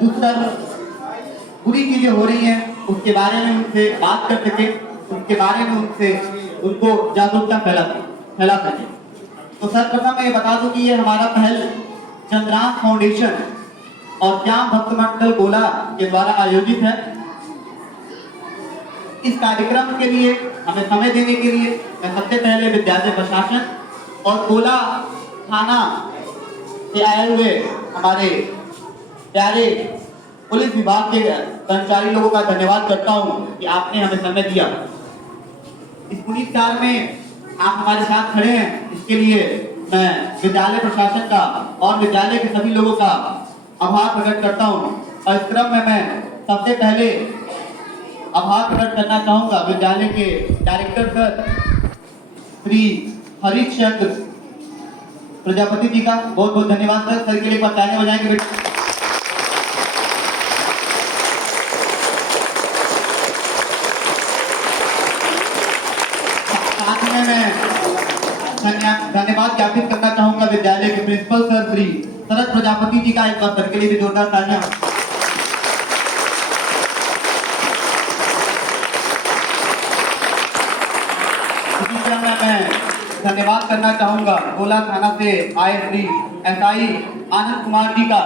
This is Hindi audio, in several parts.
दुष्कर्म बुरी चीजें हो रही हैं उसके बारे में उनसे बात कर सके, उसके बारे में उनसे उनको जागरूकता फैला सके। तो सर्वप्रथम मैं ये बता दूं कि ये हमारा पहल चंद्रांश फाउंडेशन और श्याम भक्त मंडल गोला के द्वारा आयोजित है। इस कार्यक्रम के लिए हमें समय देने के लिए मैं सबसे पहले विद्यालय प्रशासन और गोला थाना से आए हुए हमारे प्यारे पुलिस विभाग के कर्मचारी लोगों का धन्यवाद करता हूं कि आपने हमें समय दिया। इस पुनीत काल में आप हमारे साथ खड़े हैं, इसके लिए मैं विद्यालय प्रशासन का और विद्यालय के सभी लोगों का आभार प्रकट करता हूं। और इस क्रम में मैं सबसे पहले आभार प्रकट करना चाहूंगा विद्यालय के डायरेक्टर सर श्री हरीश चंद्र प्रजापति जी का। बहुत बहुत धन्यवाद सर के लिए तालियां बजाएंगे बेटा। साथ में मैं धन्यवाद ज्ञापित करना चाहूंगा विद्यालय के प्रिंसिपल सर श्री शरद प्रजापति जी का। एक बार सर के लिए भी जोरदार तालियां। इसी क्रम में मैं धन्यवाद करना चाहूंगा गोला थाना से आए श्री एसआई आनंद कुमार जी का।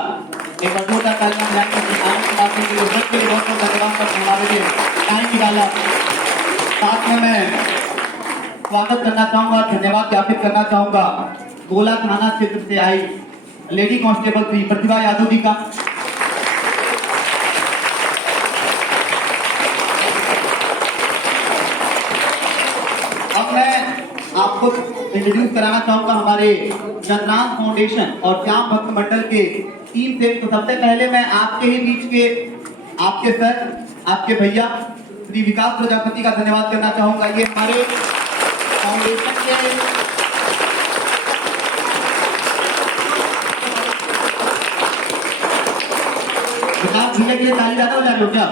एक बार जोरदार तालियां बजाएंगे आनंद कुमार जी के लिए बहुत बहुत धन्यवाद कर हमारे लिए टाइम निकाला। साथ में मैं स्वागत करना चाहूंगा, धन्यवाद ज्ञापित करना चाहूंगा गोला थाना क्षेत्र से आई लेडी कांस्टेबल श्री प्रतिभा यादव जी का। अब मैं आपको इंट्रोड्यूस कराना चाहूंगा हमारे चंद्रांश फाउंडेशन और श्याम भक्त मंडल के टीम से। तो सबसे पहले मैं आपके ही बीच के आपके सर, आपके भैया श्री विकास प्रजापति का धन्यवाद करना चाहूंगा। ये हमारे फाउंडेशन के विकास भैया के लिए ताली ज्यादा हो जा रही हो क्या?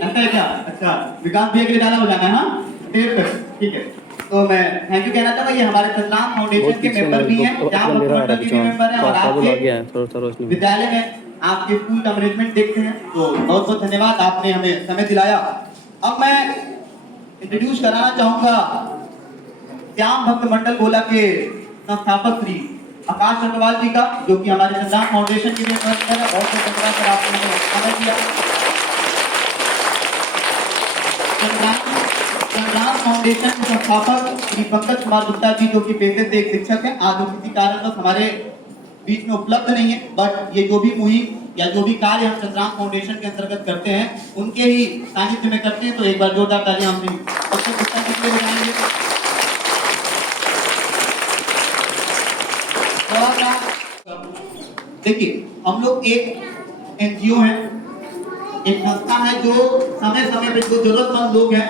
ऐसा है क्या? अच्छा, विकास भैया के लिए ज्यादा हो जाना है। हाँ ठीक है। तो मैं थैंक यू कहना चाहूंगा। ये हमारे चंद्रांश फाउंडेशन के मेंबर भी हैं, श्याम भक्त मंडल के भी मेंबर हैं और आपके विद्यालय में आपके स्कूल का मैनेजमेंट देखते हैं। तो बहुत बहुत धन्यवाद, आपने हमें समय दिलाया। अब मैं इंट्रोड्यूस कराना चाहूंगा श्याम भक्त मंडल गोला के संस्थापक श्री आकाश अग्रवाल जी का, जो कि हमारे चंद्रांश फाउंडेशन के लिए बहुत बहुत धन्यवाद सर, आपने हमें समय दिया। चंद्रांश फाउंडेशन के संस्थापक श्री पंकज कुमार गुप्ता जी, जो कि पेशे से एक शिक्षक हैं, आज वो किसी कारणवश हमारे बीच में उपलब्ध नहीं है, बट ये जो भी मुहिम या जो भी कार्य हम चंद्रांश फाउंडेशन के अंतर्गत करते हैं उनके ही सानिध्य में करते हैं। तो एक बार जोरदार तालियां हम पंकज गुप्ता जी के लिए बजाएंगे। देखिए, हम लोग एक एनजीओ है, एक संस्था है जो समय समय पे जो जरूरतमंद लोग हैं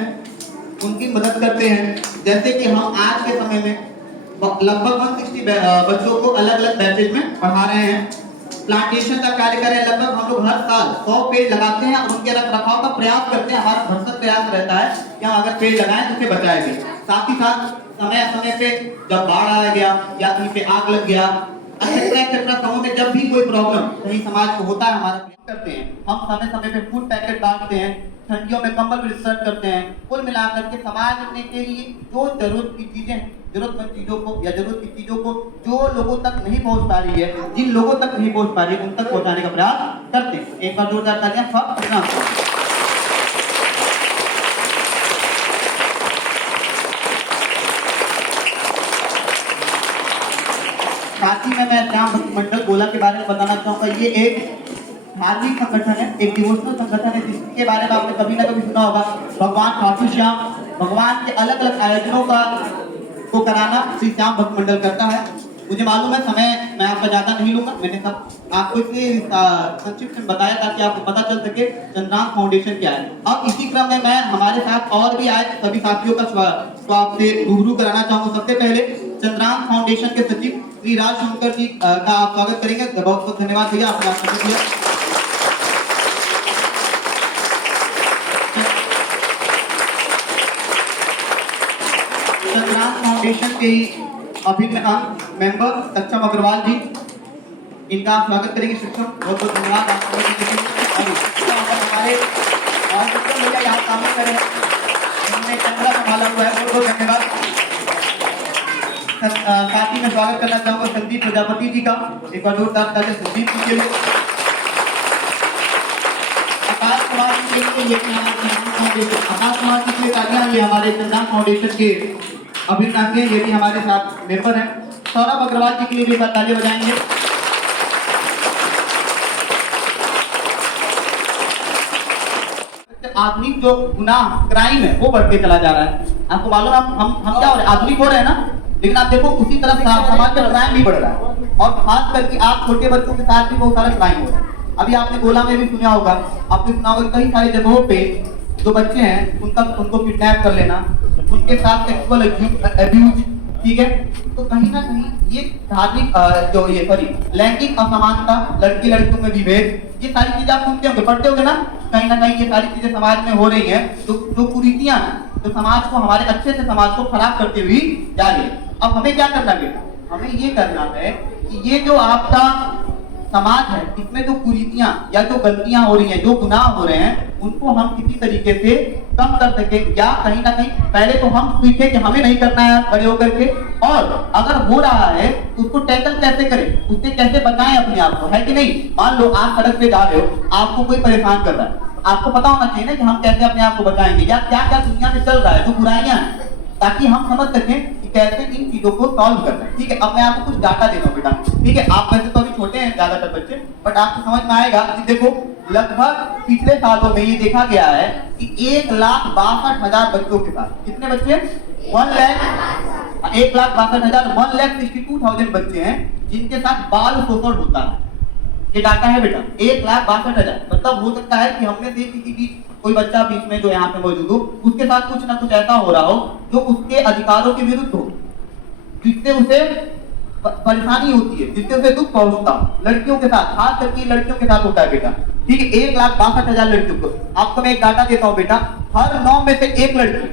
उनकी मदद करते हैं। जैसे कि हम आज के समय में लगभग 160 बच्चों को अलग अलग बैचेज में पढ़ा रहे हैं। प्लांटेशन का कार्य करें, लगभग हम लोग हर साल 100 पेड़ लगाते हैं और उनके रखरखाव का प्रयास करते हैं। हमारा भरसक प्रयास रहता है कि हम अगर पेड़ लगाएं तो उसे बचाएंगे। साथ ही साथ समय समय पे जब बाढ़ आ गया या कहीं पे आग लग गया, एक्सेट्रा समय में जब भी कोई प्रॉब्लम कहीं समाज को होता है, हमारा प्रयास करते हैं। हम समय समय पे फूड पैकेट बांटते हैं, ठंडियों में कंबल वितरण करते हैं। कुल मिलाकर के समाज के लिए जो जरूरत की चीजें, जरूरतमंद चीजों को या जरूरत की चीजों को जो लोगों तक नहीं पहुंच पा रही है, जिन लोगों तक नहीं पहुंच पा रही है, उन तक पहुंचाने का प्रयास करते हैं। एक बार जोरदार तालियां सब। साथ ही में मैं श्याम भक्त मंडल गोला के बारे में बताना चाहूंगा। ये एक धार्मिक संगठन है, एक डिवोशनल संगठन है, जिसके बारे में आपने कभी ना कभी सुना होगा। भगवान खाटू श्याम, भगवान के अलग अलग आयोजनों को कराना श्री श्याम भक्त मंडल करता है। मुझे मालूम है समय मैं आपका ज्यादा नहीं लूंगा, मैंने सब आपको इसलिए संक्षिप्त में बताया ताकि आपको पता चल सके चंद्रांश फाउंडेशन क्या है। अब इसी क्रम में मैं हमारे साथ और भी आए सभी साथियों का आपसे रूबरू कराना चाहूंगा। सबसे पहले चंद्रांश फाउंडेशन के सचिव श्री राज शंकर जी का आप स्वागत करेंगे। बहुत बहुत धन्यवाद भैया, आपने समय दिया। चंद्रांश फाउंडेशन के ही अभिन्न अंग मेंबर सक्षम अग्रवाल जी, इनका आप स्वागत करेंगे शिक्षक। बहुत बहुत धन्यवाद आपको। हमारे भैया यहाँ काम कर रहे हैं, उन्होंने कैमरा संभाला हुआ है, बहुत बहुत धन्यवाद। साथ ही मैं स्वागत करना चाहूँगा संदीप प्रजापति जी का, एक बार जोरदार तालियां संदीप जी के लिए। आकाश समाज के लिए ये आकाश समाज के लिए तालियां, ये हमारे चंद्रयान फाउंडेशन के अभिनेता, ये भी हमारे साथ मेंबर हैं। सौरभ अग्रवाल जी के लिए भी एक बार तालियां बजाएंगे। आधुनिक जो गुनाह क्राइम है वो बढ़ते चला जा रहा है। आपको मालूम है हम क्या हो रहे हैं, आधुनिक हो रहे हैं ना, लेकिन आप देखो उसी तरह समाज में क्राइम भी बढ़ रहा है, और खास करके आप छोटे बच्चों के साथ भी बहुत सारा क्राइम हो रहा है। अभी आपने गोला में भी सुना होगा, आपने सुना होगा कई सारी जगहों पे जो बच्चे हैं उनको किडनैप कर लेना, उनके साथ सेक्सुअल अब्यूज, ठीक है। तो कहीं ना कहीं ये धार्मिक लैंगिक असमानता, लड़के लड़कियों में विभेद, ये सारी चीजें आप सुनते होंगे, पढ़ते होंगे ना, कहीं ना कहीं ये सारी चीजें समाज में हो रही हैं, जो कुरीतियां जो समाज को, हमारे अच्छे से समाज को खराब करते हुए जा रही है। अब हमें क्या करना है, हमें ये करना है कि ये जो आपका समाज है, इसमें जो कुरीतियां या जो गलतियां हो रही हैं, जो गुनाह हो रहे हैं, उनको हम किसी तरीके से कम कर सके, या कहीं ना कहीं पहले तो हम सीखें कि हमें नहीं करना है बड़े होकर के, और अगर हो रहा है तो उसको टैकल कैसे करें, उससे कैसे बचाएं अपने आप को, है कि नहीं। मान लो आप सड़क पे जा रहे हो, आपको कोई परेशान कर रहा है, आपको पता होना चाहिए ना कि हम कैसे अपने आप को बचाएंगे, या क्या क्या दुनिया में चल रहा है, जो बुराइयां हैं, ताकि हम समझ सकें कि कैसे इन चीजों को सॉल्व करना है। ठीक है, अब मैं आपको कुछ डाटा देता हूँ बेटा, ठीक है। आप वैसे तो अभी छोटे हैं ज्यादातर बच्चे, बट आपको समझ में आएगा कि देखो लगभग पिछले सालों में ये देखा गया है कि 1,62,000 बच्चों के साथ, कितने बच्चे, 1,62,000 1,62,000 बच्चे हैं जिनके साथ बाल शोषण होता है। ये डाटा है बेटा, 1,62,000। मतलब हो सकता है कि हमने से किसी भी कोई बच्चा बीच में जो यहाँ पे मौजूद हो, उसके साथ कुछ ना कुछ ऐसा हो रहा हो जो उसके अधिकारों के विरुद्ध हो, जिससे उसे परेशानी होती है, जिससे उसे दुख पहुंचता हो। लड़कियों के साथ, खास करके लड़कियों के साथ होता है बेटा, ठीक है। 1,62,000 लड़कियों को, आपको मैं एक डाटा देता हूँ बेटा, हर 9 में से एक लड़की,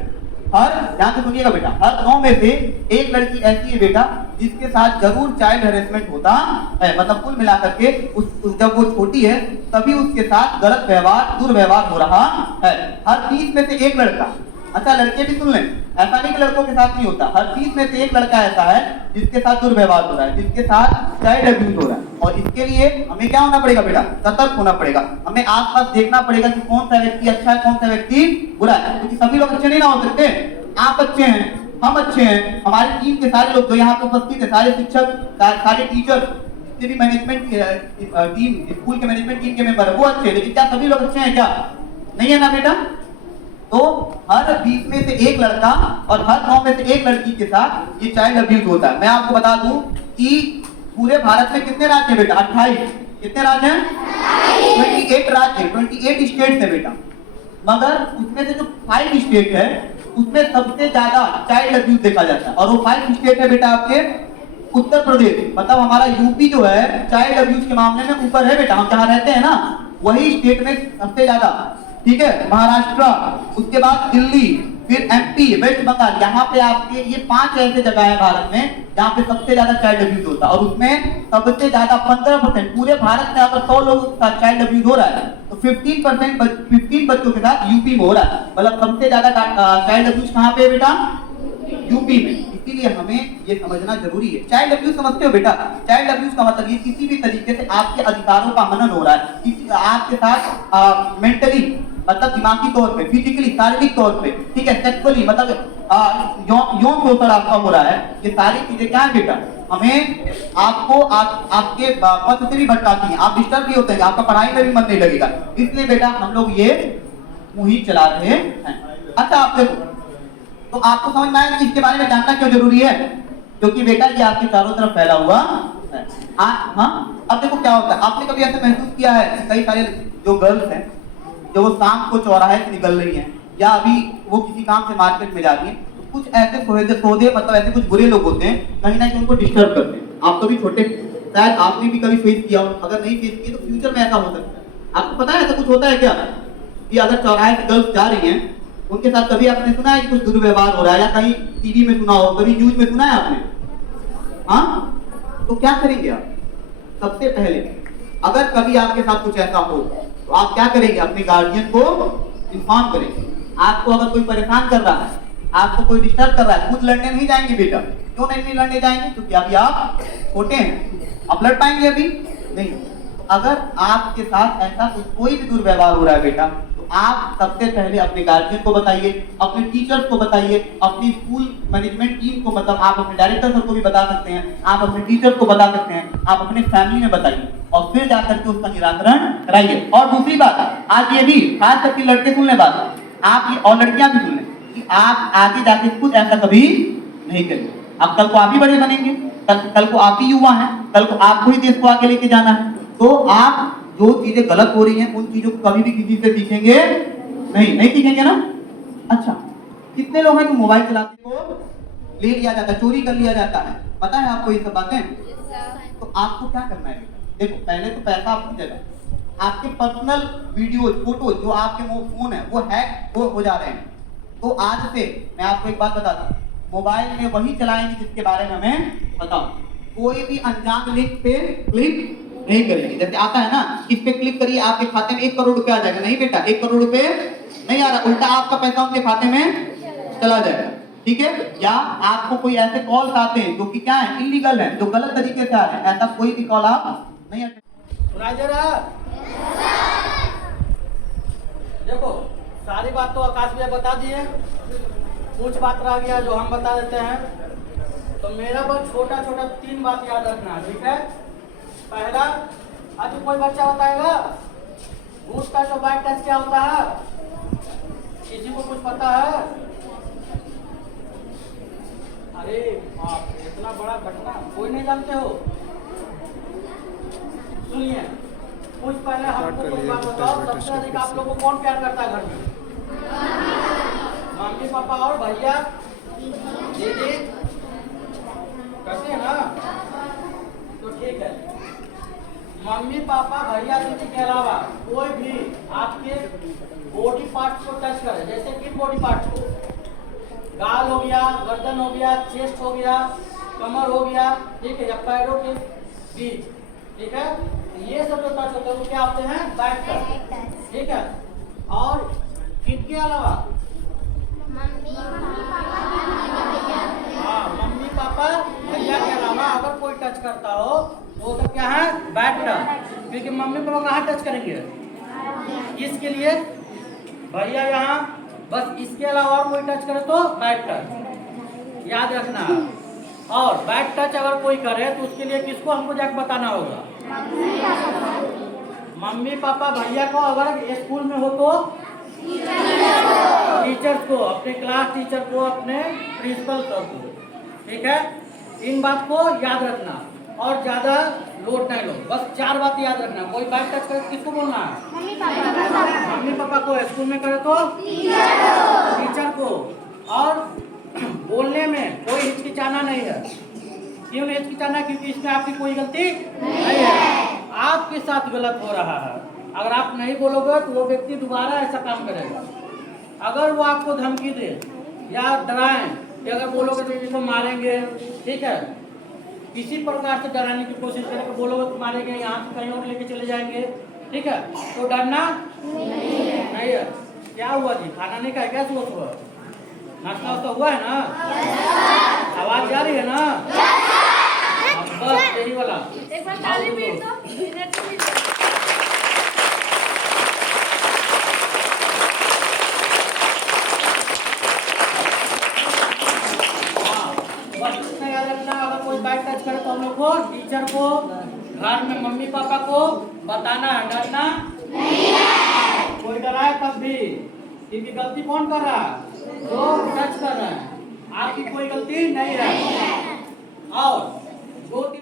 ध्यान से सुनिएगा बेटा, हर 9 में से एक लड़की ऐसी है बेटा जिसके साथ जरूर चाइल्ड हैरेसमेंट होता है। मतलब कुल मिलाकर के जब वो छोटी है तभी उसके साथ गलत व्यवहार, दुर्व्यवहार हो रहा है। हर 30 में से एक लड़का, अच्छा लड़के भी सुन लें, ऐसा नहीं कि लड़कों के साथ नहीं होता, हर 30 में से एक लड़का ऐसा है जिसके साथ दुर्व्यवहार हो रहा है, जिसके साथ चाइल्ड अब्यूज हो रहा है। और इसके लिए हमें क्या होना पड़ेगा बेटा, सतर्क होना पड़ेगा। हमें आसपास देखना पड़ेगा कि कौन सा व्यक्ति अच्छा है, कौन सा व्यक्ति बुरा है, क्योंकि सभी लोग अच्छे नहीं ना हो सकते। आप अच्छे हैं, हम अच्छे हैं, हमारी टीम के सारे लोग जो यहाँ पे उपस्थित है, सारे शिक्षक, सारे टीचर, जितने भी मैनेजमेंट टीम, स्कूल के मैनेजमेंट टीम के मेंबर है, वो अच्छे हैं, लेकिन क्या सभी लोग अच्छे हैं, क्या नहीं है ना बेटा। तो हर 20 में से एक लड़का और हर 9 में से एक लड़की के साथ ये चाइल्ड अब्यूज होता है। मैं आपको बता दूं कि पूरे भारत में कितने राज्य हैं बेटा, 28, कितने राज्य हैं, 28 राज्य, 28 स्टेट है बेटा, मगर उसमें से जो 5 स्टेट है उसमें सबसे ज्यादा चाइल्ड अब्यूज देखा जाता है। और वो 5 स्टेट है बेटा आपके उत्तर प्रदेश, मतलब हमारा यूपी जो है चाइल्ड अब्यूज के मामले में ऊपर है बेटा। हम जहाँ रहते हैं ना वही स्टेट में सबसे ज्यादा, ठीक है। महाराष्ट्र, उसके बाद दिल्ली, फिर एमपी, वेस्ट बंगाल, यहाँ पे आपके ये 5 ऐसे जगह है भारत में जहाँ पे सबसे ज्यादा चाइल्ड अब्यूज होता है। और उसमें सबसे ज्यादा 15%, पूरे भारत में अगर 100 लोगों के साथ चाइल्ड अब्यूज हो रहा है तो 15 बच्चों के साथ यूपी में हो रहा है। मतलब सबसे ज्यादा चाइल्ड अब्यूज कहाँ पे है बेटा, यूपी में। इसीलिए हमें ये समझना जरूरी है। चाइल्ड अब्यूज समझते हो बेटा, चाइल्ड अब्यूज का मतलब ये किसी भी तरीके से आपके अधिकारों का हनन हो रहा है, आपके साथ मेंटली, मतलब दिमागी तौर पे, फिजिकली, शारीरिक तौर पे, ठीक है, सेक्सुअली, मतलब यौन शोषण आपका हो रहा है। ये सारी चीजें क्या है बेटा, हमें आपको आपके पद से भी भटकाती हैं, आप डिस्टर्ब भी होते हैं, आपका पढ़ाई में भी मन नहीं लगेगा। इसलिए बेटा हम लोग ये मुहिम चला रहे हैं। अच्छा आप देखो, तो आपको समझ में आएगा कि इसके बारे में जानना क्यों जरूरी है, क्योंकि बेटा ये आपके चारों तरफ फैला हुआ है। हाँ, अब देखो क्या होता है, आपने कभी ऐसे महसूस किया है कि कई सारे जो गर्ल्स हैं जो वो शाम को चौराहे से निकल रही हैं या अभी वो किसी काम से मार्केट में जा रही हैं, तो कुछ ऐसे सौदे मतलब ऐसे कुछ बुरे लोग होते हैं, कहीं ना कहीं उनको डिस्टर्ब करते हैं। आप कभी छोटे, शायद आपने भी कभी फेस किया हो, अगर नहीं फेस किया तो फ्यूचर में ऐसा हो सकता है। आपको पता है ऐसा कुछ होता है क्या कि अगर चौराहे से गर्ल्स जा रही हैं, उनके साथ कभी आपने सुना है कि कुछ दुर्व्यवहार हो रहा है, या कहीं टीवी में सुना हो, कभी न्यूज में सुना है आपने, हाँ, तो क्या करेंगे आप, सबसे पहले अगर कभी आपके साथ कुछ ऐसा हो तो आप क्या करेंगे, अपने गार्जियन को इन्फॉर्म करेंगे। आपको अगर कोई परेशान कर रहा है, आपको कोई डिस्टर्ब कर रहा है, खुद लड़ने नहीं जाएंगे बेटा। क्यों नहीं लड़ने जाएंगे? क्योंकि अभी आप छोटे हैं, आप लड़ पाएंगे अभी नहीं। अगर आपके साथ ऐसा कोई भी दुर्व्यवहार हो रहा है बेटा, तो आप सबसे पहले अपने गार्जियन को बताइए, अपने टीचर्स को बताइए, अपनी स्कूल मैनेजमेंट टीम को, मतलब आप अपने डायरेक्टर सर को भी बता सकते हैं, आप अपने टीचर को बता सकते हैं, आप अपने फैमिली में बताइए और फिर जाकर के उसका निराकरण कराइए। और दूसरी बात, आज ये भी खास करके लड़के सुन ले बात, आप ये और लड़कियां भी सुन लें कि आप आगे जाके खुद ऐसा कभी नहीं करेंगे। अब कल को आप ही बड़े बनेंगे, कल को आप ही युवा हैं, कल को आपको ही देश को आगे लेके जाना है। तो आप जो चीजें गलत हो रही हैं उन चीजों को कभी भी किसी से सीखेंगे नहीं सीखेंगे ना। अच्छा, कितने लोग हैं जो मोबाइल चलाते को ले लिया जाता है, चोरी कर लिया जाता है, पता है आपको ये सब बातें? तो आपको क्या करना है? देखो, पहले तो पैसा अपनी जगह, आपके पर्सनल वीडियो फोटो जो आपके फोन है वो हैक हो जा रहे हैं। तो आज से मैं आपको एक बात बताता हूँ, मोबाइल में वही चलाएंगे जिसके बारे में हमें पता हो। कोई भी अनजान लिंक पे क्लिक नहीं करेंगे। जैसे आता है ना, इस पे क्लिक करिए आपके खाते में 1 करोड़ रुपए आ जाएगा, नहीं बेटा 1 करोड़ रुपए नहीं आ रहा, उल्टा आपका पैसा उनके खाते में चला जाएगा। ठीक है? या आपको कोई ऐसे कॉल्स आते हैं जो कि क्या है, इलीगल है, जो गलत तरीके से आ रहे हैं, ऐसा कोई भी कॉल आप नहीं अटेंड। सुनाई दे रहा है? देखो, सारी बात तो आकाश भैया बता दिए, कुछ बात रह गया जो हम बता देते हैं। तो मेरा बस छोटा छोटा 3 बात याद रखना, ठीक है? पहला, आज कोई बच्चा बताएगा घूस का जो बाइक टच क्या होता है? किसी को कुछ पता है? अरे बाप रे, इतना बड़ा घटना कोई नहीं जानते हो? सुनिए, कुछ पहले हमको कुछ बात बताओ, सबसे अधिक आप लोगों को कौन प्यार करता है घर में? मम्मी पापा और भैया दीदी करते हैं ना? तो ठीक है, मम्मी पापा भैया दीदी के अलावा कोई भी आपके बॉडी पार्ट को टच करे, जैसे कि बॉडी पार्ट को, गाल हो गया, गर्दन हो गया, चेस्ट हो गया, कमर हो गया, ठीक है, या पैरों के बीच, ठीक है, ये सब जो टच होते हैं वो क्या होते हैं? बैक टच, ठीक है। और इनके अलावा मम्मी पापा भैया के अलावा अगर कोई टच करता हो तो सब क्या है? बैक टच, क्योंकि मम्मी पापा कहाँ टच करेंगे? इसके लिए भैया यहाँ, बस इसके अलावा और कोई टच करे तो बैक टच, याद रखना। और बैक टच अगर कोई करे तो उसके लिए किसको हमको जाकर बताना होगा? मम्मी पापा भैया को, अगर स्कूल में हो तो टीचर्स को, अपने क्लास टीचर को, अपने प्रिंसिपल सर को, ठीक है? इन बात को याद रखना और ज्यादा लोड नहीं लो, बस 4 बात याद रखना। कोई बैक टच करे किसको बोलना है? मम्मी पापा को, स्कूल में करे तो टीचर को। और बोलने में कोई हिचकिचाना नहीं है। क्यों नहीं हिचकिचाना? क्योंकि इसमें आपकी कोई गलती नहीं है, आपके साथ गलत हो रहा है। अगर आप नहीं बोलोगे तो वो व्यक्ति दोबारा ऐसा काम करेगा। अगर वो आपको धमकी दे या डराएं कि अगर बोलोगे तो इसको मारेंगे, ठीक है, किसी प्रकार से डराने की कोशिश करेंगे, बोलोगे तो मारेंगे, यहाँ से कहीं और लेके चले जाएंगे, ठीक है, तो डरना नहीं है। क्या हुआ जी, खाना नहीं खाए क्या? सोच हुआ, नाश्ता वास्ता हुआ है ना? आवाज जा रही है ना? बस यही वाला। एक बार ताली पीट दो। याद रखना, अगर कोई बाइक टच करे तो हम लोग को, टीचर को, घर में मम्मी पापा को बताना है, डरना नहीं है। कोई डराए तब भी, क्योंकि गलती कौन कर रहा है? जो टच कर रहा है, आपकी कोई गलती नहीं है। और 2-3